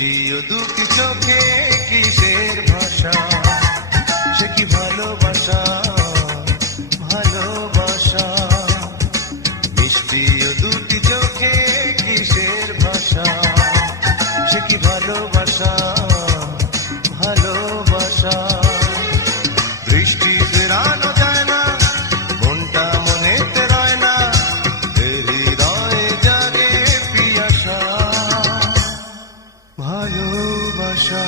মিষ্টি ও দুটি চোখে কিসের ভাষা, সে কি ভালোবাসা, ভালোবাসা। মিষ্টি ও দুটি চোখে কিসের ভাষা, সে কি ভালোবাসা, ভালোবাসা। বৃষ্টি ফেরানো যায় না, মনটা মনেতে রয় না, হৃদয়ে জাগে পিয়াসা, ভালোবাসা।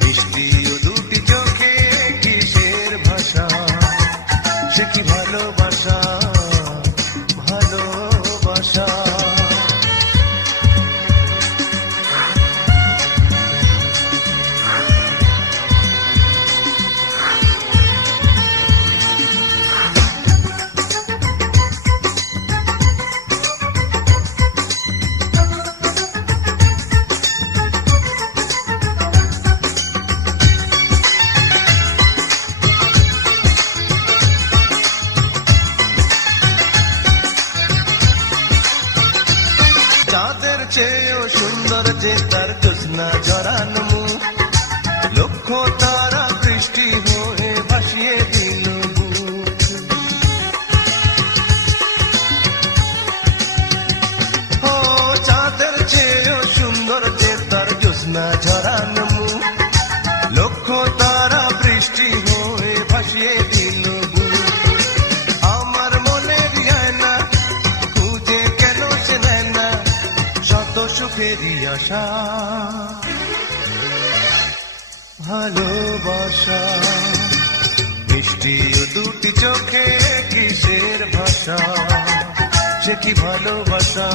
মিষ্টি ও দুটি চোখে কিসের ভাষা, সে কি ভালোবাসা, ভালোবাসা। চাঁদের চেয়েও সুন্দর যে তার জ্যোৎস্না ঝরানো মুখ, লক্ষ তারা বৃষ্টি হয়ে ভাসিয়ে দিল বুক। ও চাঁদের চেয়েও সুন্দর যে তার জ্যোৎস্না ঝরানো মুখ, লক্ষ তারা বৃষ্টি হয়ে ভাসিয়ে দিল বুক। আমার মনের আয়না খুঁজে কেন সে নেয় না শত সুখেরই আশা, ভালোবাসা। মিষ্টি ও দুটি চোখে কিসের ভাষা, সে কি ভালোবাসা,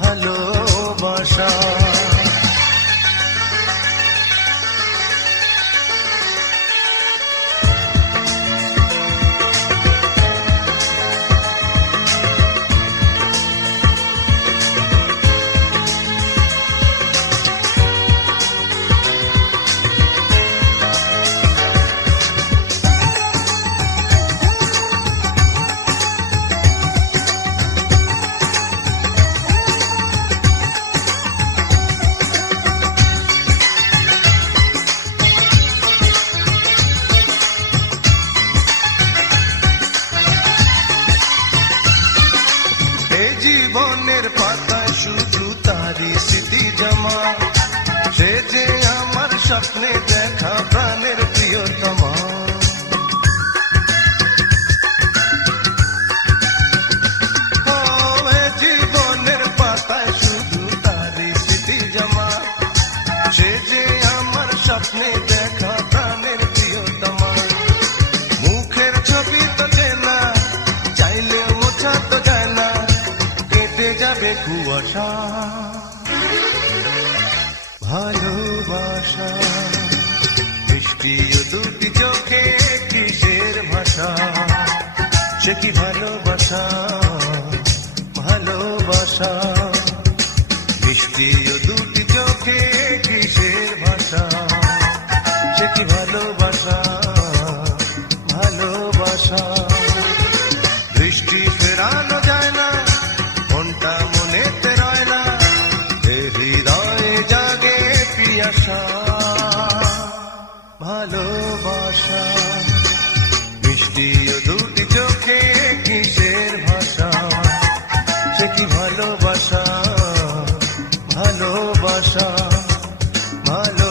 ভালোবাসা। জীবনের পাতায় শুধু তারই স্মৃতি জমা, সে যে আমার স্বপ্নে দেখা প্রাণের প্রিয়তমা। ও জীবনের পাতায় শুধু তারই স্মৃতি জমা, সে যে আমার স্বপ্নে দেখা প্রাণের প্রিয়তমা। মুখের ছবি তো চেনা, চাইলে মোছা তো যায় না, যাবে কুয়াশা, ভালোবাসা। মিষ্টি ও দুটি চোখে কিসের ভাষা, সে কি ভালোবাসা, ভালোবাসা। মিষ্টি ও দুটি চোখে কিসের ভাষা, সে কি ভালোবাসা, ভালোবাসা। বৃষ্টি ফেরানো যায় না, মনটা মনেতে রয় না, হৃদয়ে জাগে পিয়াসা, ভালোবাসা। মিষ্টি ও দুটি চোখে কিসের ভাষা, সে কি ভালোবাসা, ভালোবাসা, ভালো।